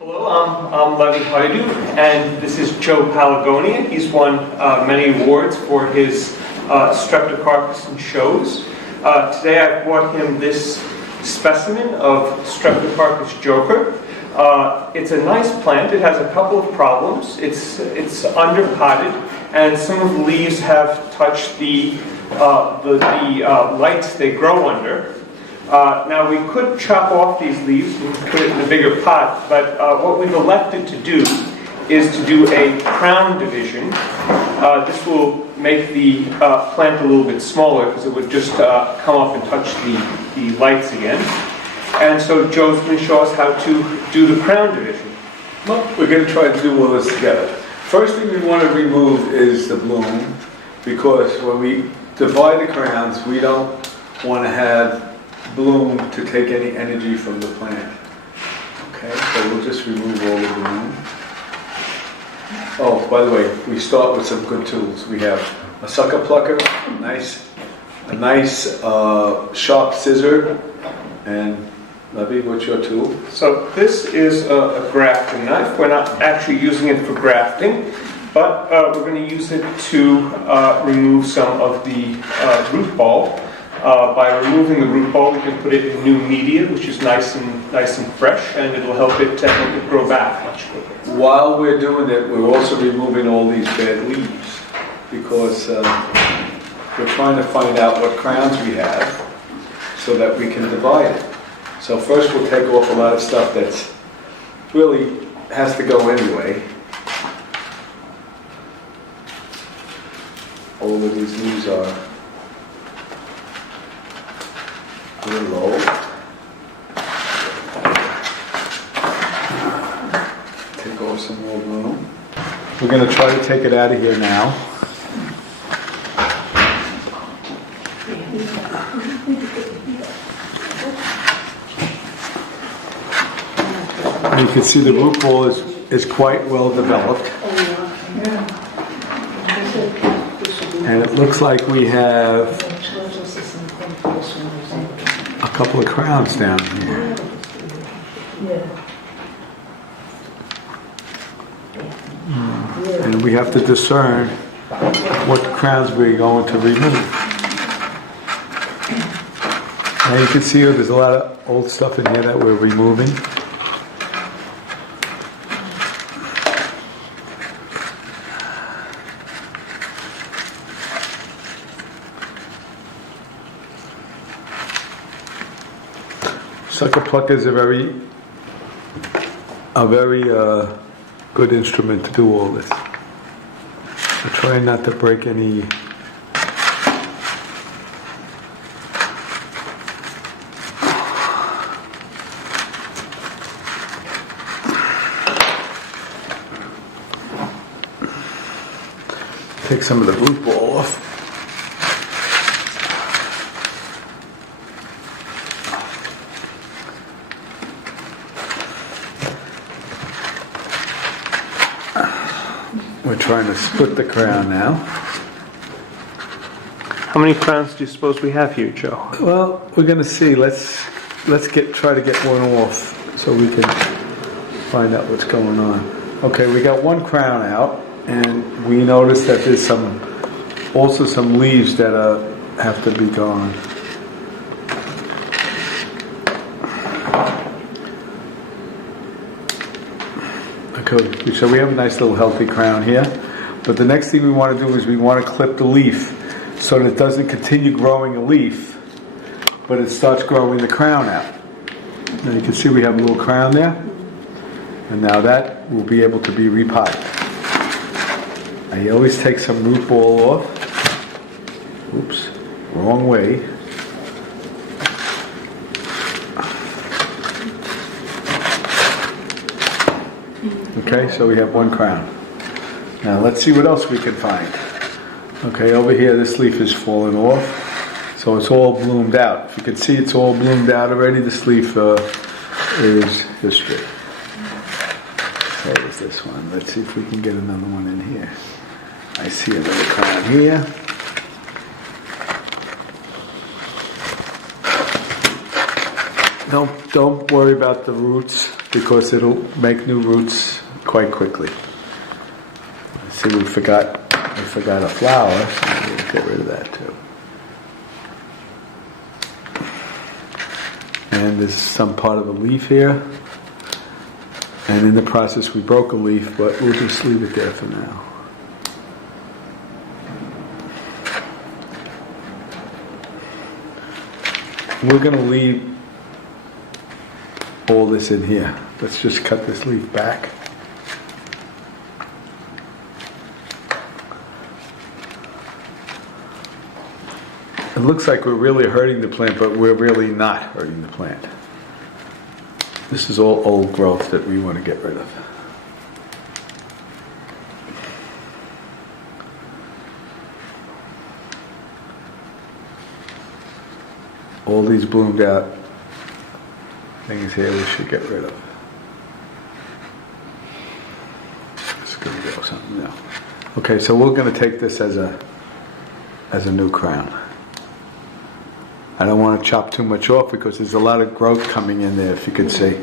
Hello, I'm Leve, and this is Joe Palagonia. He's won many awards for his Streptocarpus in shows. Today I've brought him this specimen of Streptocarpus joker. It's a nice plant. It has a couple of problems. It's underpotted, and some of the leaves have touched the lights they grow under. Now we could chop off these leaves and put it in a bigger pot, but what we've elected to do is to do a crown division. This will make the plant a little bit smaller because it would just come up and touch the lights again. And so Joe's going to show us how to do the crown division. Well, we're going to try to do all this together. First thing we want to remove is the bloom, because when we divide the crowns, we don't want to have bloom to take any energy from the plant. Okay, so we'll just remove all the bloom. Oh, by the way, we start with some good tools. We have a sucker plucker, a nice sharp scissor, and Leve, what's your tool? So this is a grafting knife. We're not actually using it for grafting, but we're going to use it to remove some of the root ball. By removing the root ball, we can put it in new media, which is nice and fresh, and it'll help it grow back much quicker. While we're doing it, we're also removing all these bad leaves, because we're trying to find out what crowns we have so that we can divide it. So first we'll take off a lot of stuff that's really has to go anyway. All of these leaves are a little old. Take off some more bloom. We're going to try to take it out of here now. And you can see the root ball is quite well developed. And it looks like we have a couple of crowns down here. And we have to discern what crowns we're going to remove. Now you can see there's a lot of old stuff in here that we're removing. Sucker plucker is a very good instrument to do all this. I try not to break any. Take some of the root ball off. We're trying to split the crown now. How many crowns do you suppose we have here, Joe? Well, we're going to see. Let's try to get one off so we can find out what's going on. Okay, we got one crown out, and we noticed that there's also some leaves that have to be gone. Okay, so we have a nice little healthy crown here, but the next thing we want to do is we want to clip the leaf so that it doesn't continue growing a leaf, but it starts growing the crown out. Now you can see we have a little crown there, and now that will be able to be repotted. I always take some root ball off. Oops, wrong way. Okay, so we have one crown. Now let's see what else we can find. Okay, over here this leaf is falling off, so it's all bloomed out. If you can see, it's all bloomed out already. This leaf is history. There's this one. Let's see if we can get another one in here. I see another crown here. Don't worry about the roots. because it'll make new roots quite quickly. See, we forgot a flower, so we'll get rid of that too. And there's some part of the leaf here. And in the process we broke a leaf, but we'll just leave it there for now. We're going to leave all this in here. Let's just cut this leaf back. It looks like we're really hurting the plant, but we're really not hurting the plant. This is all old growth that we want to get rid of. All these bloomed out things here we should get rid of. It's going to go something now. Okay, so we're going to take this as a new crown. I don't want to chop too much off because there's a lot of growth coming in there, if you could see.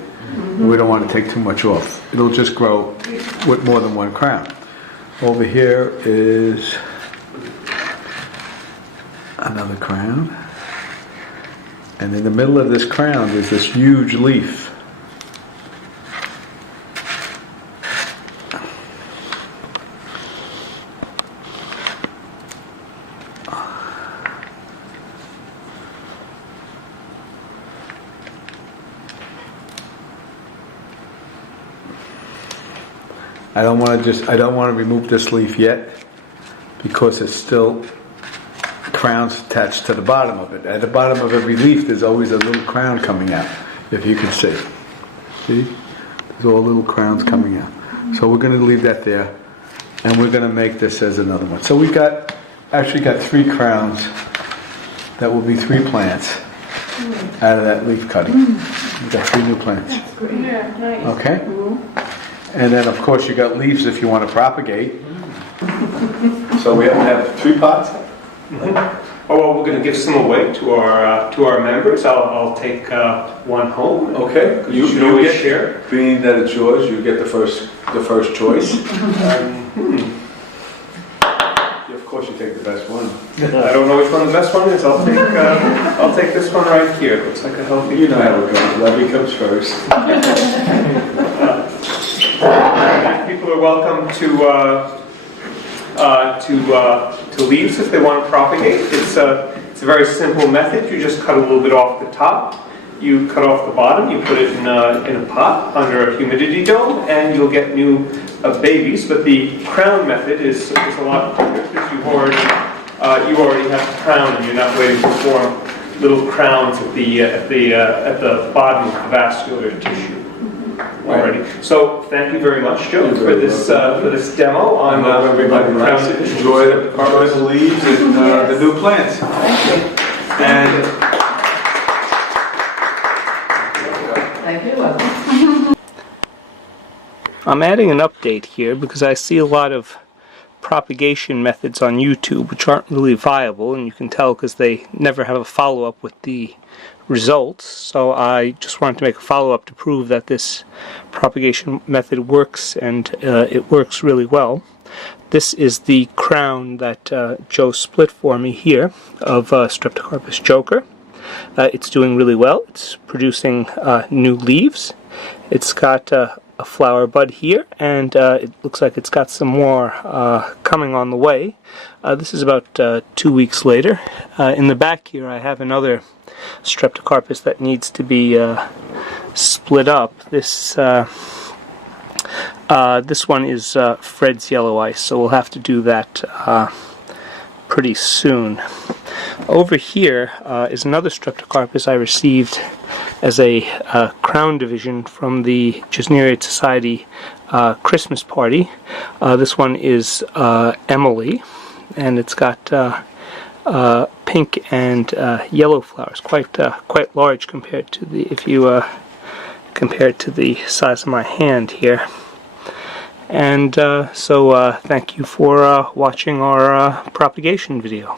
We don't want to take too much off. It'll just grow with more than one crown. Over here is another crown. And in the middle of this crown is this huge leaf. I don't want to remove this leaf yet because it's still crowns attached to the bottom of it. At the bottom of every leaf there's always a little crown coming out, if you can see. See? There's all little crowns coming out. So we're going to leave that there, and we're going to make this as another one. So we actually got 3 crowns that will be 3 plants out of that leaf cutting. We've got 3 new plants. That's great. Yeah, nice. Okay? And then of course you got leaves if you want to propagate. So we have 3 pots. Oh, well, we're going to give some away to our members. I'll take one home. Okay. You should always share. Being that it's yours, you get the first choice. Of course, you take the best one. I don't know which one the best one is. I'll take this one right here. Looks like a healthy. You know how it goes. Levy comes first. People are welcome to leaves if they want to propagate. It's a very simple method. You just cut a little bit off the top. You cut off the bottom. You put it in a pot under a humidity dome, and you'll get new babies. But the crown method is a lot quicker because you already have the crown, and you're not waiting to form little crowns at the bottom of the vascular tissue. Already. So thank you very much, Joe, for this demo on everybody likes it. Enjoy the leaves and the new plants. And Thank you. I'm adding an update here because I see a lot of propagation methods on YouTube which aren't really viable, and you can tell because they never have a follow-up with the results. So I just wanted to make a follow-up to prove that this propagation method works, and it works really well. This is the crown that Joe split for me here of Streptocarpus joker. It's doing really well. It's producing new leaves. It's got a flower bud here, and it looks like it's got some more coming on the way. This is about 2 weeks later. In the back here I have another Streptocarpus that needs to be split up. This one is Fred's yellow ice, so we'll have to do that pretty soon. Over here is another Streptocarpus I received as a crown division from the Gesneriate Society Christmas party. This one is Emily, and it's got pink and yellow flowers, quite large compared to the compared to the size of my hand here. And so thank you for watching our propagation video.